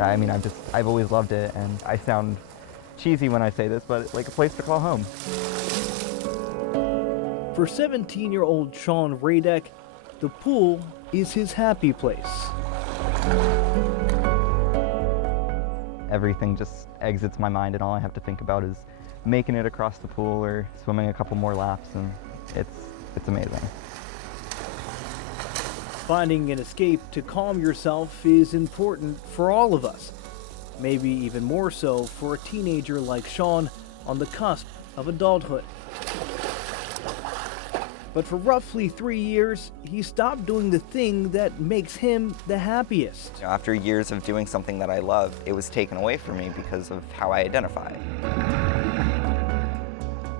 I mean, I've always loved it, and I sound cheesy when I say this, but like a place to call home. For 17-year-old Sean Radek, the pool is his happy place. Everything just exits my mind, and all I have to think about is making it across the pool or swimming a couple more laps, and it's amazing. Finding an escape to calm yourself is important for all of us. Maybe even more so for a teenager like Sean on the cusp of adulthood. But for roughly 3 years, he stopped doing the thing that makes him the happiest. After years of doing something that I love, it was taken away from me because of how I identify.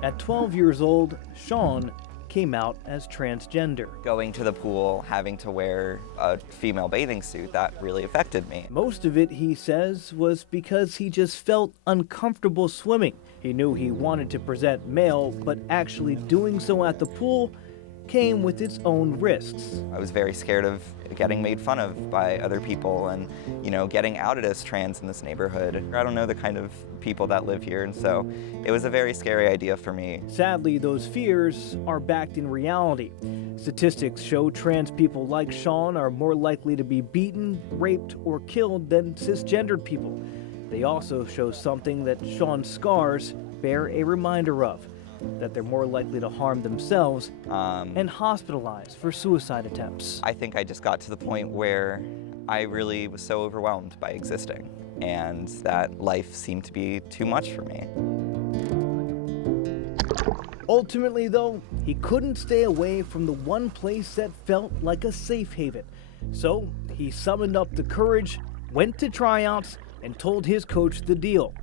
At 12 years old, Sean came out as transgender. Going to the pool, having to wear a female bathing suit, that really affected me. Most of it, he says, was because he just felt uncomfortable swimming. He knew he wanted to present male, but actually doing so at the pool came with its own risks. I was very scared of getting made fun of by other people and, getting outed as trans in this neighborhood. I don't know the kind of people that live here, and so it was a very scary idea for me. Sadly, those fears are backed in reality. Statistics show trans people like Sean are more likely to be beaten, raped, or killed than cisgendered people. They also show something that Sean's scars bear a reminder of, that they're more likely to harm themselves and hospitalized for suicide attempts. I think I just got to the point where I really was so overwhelmed by existing, and that life seemed to be too much for me. Ultimately, though, he couldn't stay away from the one place that felt like a safe haven. So he summoned up the courage, went to tryouts, and told his coach the deal.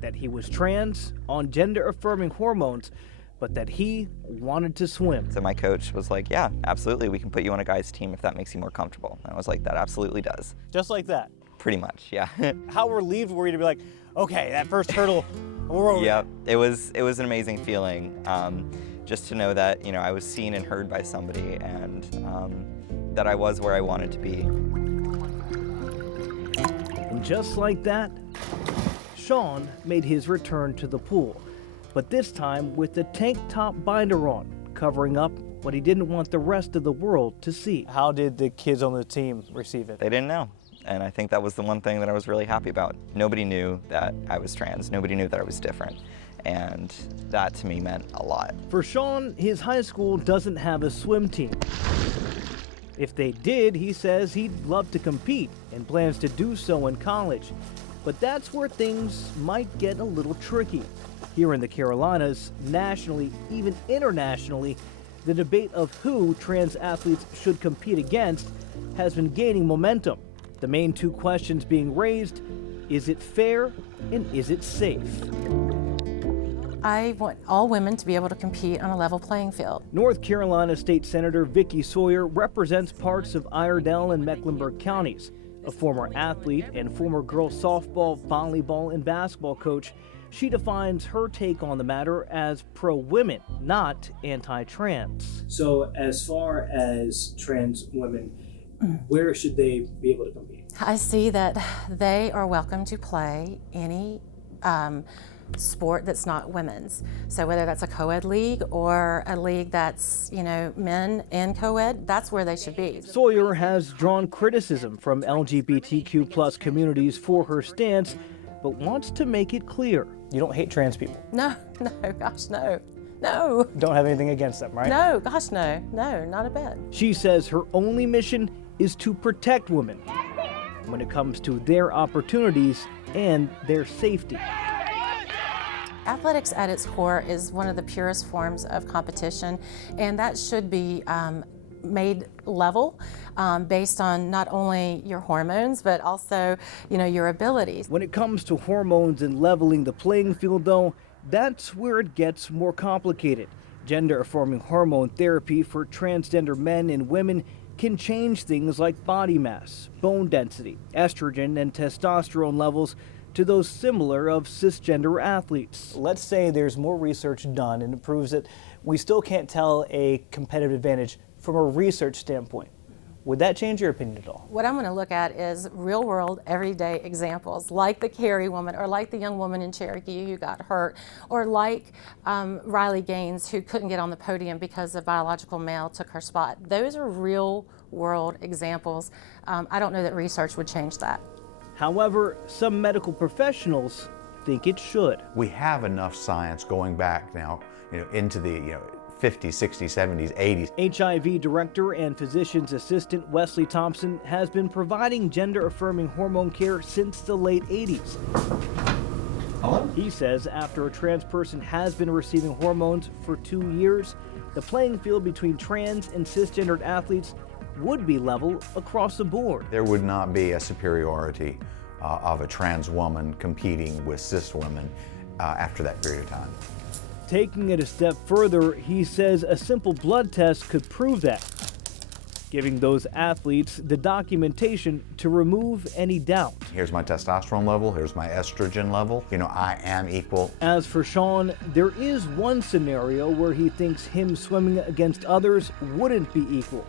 That he was trans, on gender-affirming hormones, but that he wanted to swim. So my coach was like, yeah, absolutely, we can put you on a guy's team if that makes you more comfortable. And I was like, that absolutely does. Just like that? Pretty much, yeah. How relieved were you to be like, okay, that first hurdle, we're over? Yeah, it was an amazing feeling, just to know that, I was seen and heard by somebody, and that I was where I wanted to be. And just like that, Sean made his return to the pool, but this time with the tank top binder on, covering up what he didn't want the rest of the world to see. How did the kids on the team receive it? They didn't know, and I think that was the one thing that I was really happy about. Nobody knew that I was trans, nobody knew that I was different, and that to me meant a lot. For Sean, his high school doesn't have a swim team. If they did, he says he'd love to compete and plans to do so in college. But that's where things might get a little tricky. Here in the Carolinas, nationally, even internationally, the debate of who trans athletes should compete against has been gaining momentum. The main two questions being raised: is it fair and is it safe? I want all women to be able to compete on a level playing field. North Carolina State Senator Vicki Sawyer represents parts of Iredell and Mecklenburg counties. A former athlete and former girls softball, volleyball, and basketball coach, she defines her take on the matter as pro-women, not anti-trans. So as far as trans women, where should they be able to compete? I see that they are welcome to play any sport that's not women's. So whether that's a co-ed league or a league that's, men and co-ed, that's where they should be. Sawyer has drawn criticism from LGBTQ plus communities for her stance, but wants to make it clear. You don't hate trans people? No, gosh, no. No. Don't have anything against them, right? No, gosh, no, not a bit. She says her only mission is to protect women when it comes to their opportunities and their safety. Athletics at its core is one of the purest forms of competition, and that should be made level based on not only your hormones, but also, your abilities. When it comes to hormones and leveling the playing field, though, that's where it gets more complicated. Gender-affirming hormone therapy for transgender men and women can change things like body mass, bone density, estrogen, and testosterone levels to those similar of cisgender athletes. Let's say there's more research done and it proves that we still can't tell a competitive advantage from a research standpoint. Would that change your opinion at all? What I'm going to look at is real world, everyday examples, like the Carey woman, or like the young woman in Cherokee who got hurt, or like Riley Gaines, who couldn't get on the podium because a biological male took her spot. Those are real world examples. I don't know that research would change that. However, some medical professionals think it should. We have enough science going back now, into the 50s, 60s, 70s, 80s. HIV director and physician's assistant Wesley Thompson has been providing gender-affirming hormone care since the late 80s. Hello? He says after a trans person has been receiving hormones for 2 years, the playing field between trans and cisgendered athletes would be level across the board. There would not be a superiority of a trans woman competing with cis women after that period of time. Taking it a step further, he says a simple blood test could prove that, giving those athletes the documentation to remove any doubt. Here's my testosterone level, here's my estrogen level. I am equal. As for Sean, there is one scenario where he thinks him swimming against others wouldn't be equal.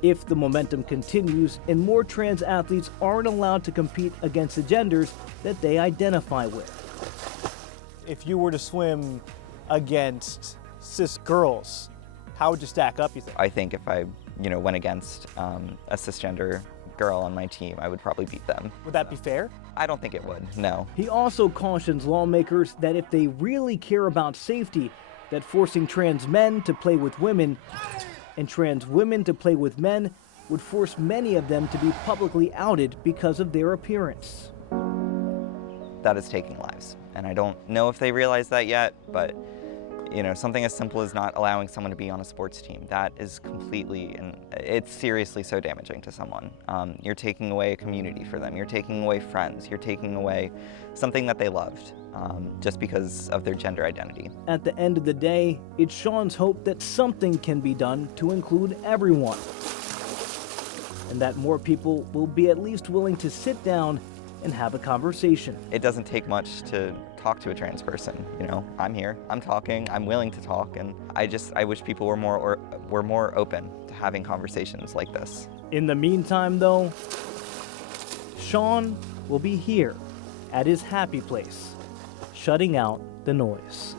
If the momentum continues and more trans athletes aren't allowed to compete against the genders that they identify with. If you were to swim against cis girls, how would you stack up, you think? I think if I, went against a cisgender girl on my team, I would probably beat them. Would that be fair? I don't think it would, no. He also cautions lawmakers that if they really care about safety, that forcing trans men to play with women and trans women to play with men would force many of them to be publicly outed because of their appearance. That is taking lives, and I don't know if they realize that yet, but something as simple as not allowing someone to be on a sports team, that is completely, and it's seriously so damaging to someone. You're taking away a community for them, you're taking away friends, you're taking away something that they loved just because of their gender identity. At the end of the day, it's Sean's hope that something can be done to include everyone, and that more people will be at least willing to sit down and have a conversation. It doesn't take much to talk to a trans person, I'm here, I'm talking, I'm willing to talk, and I wish people were more open to having conversations like this. In the meantime, though, Sean will be here at his happy place, shutting out the noise.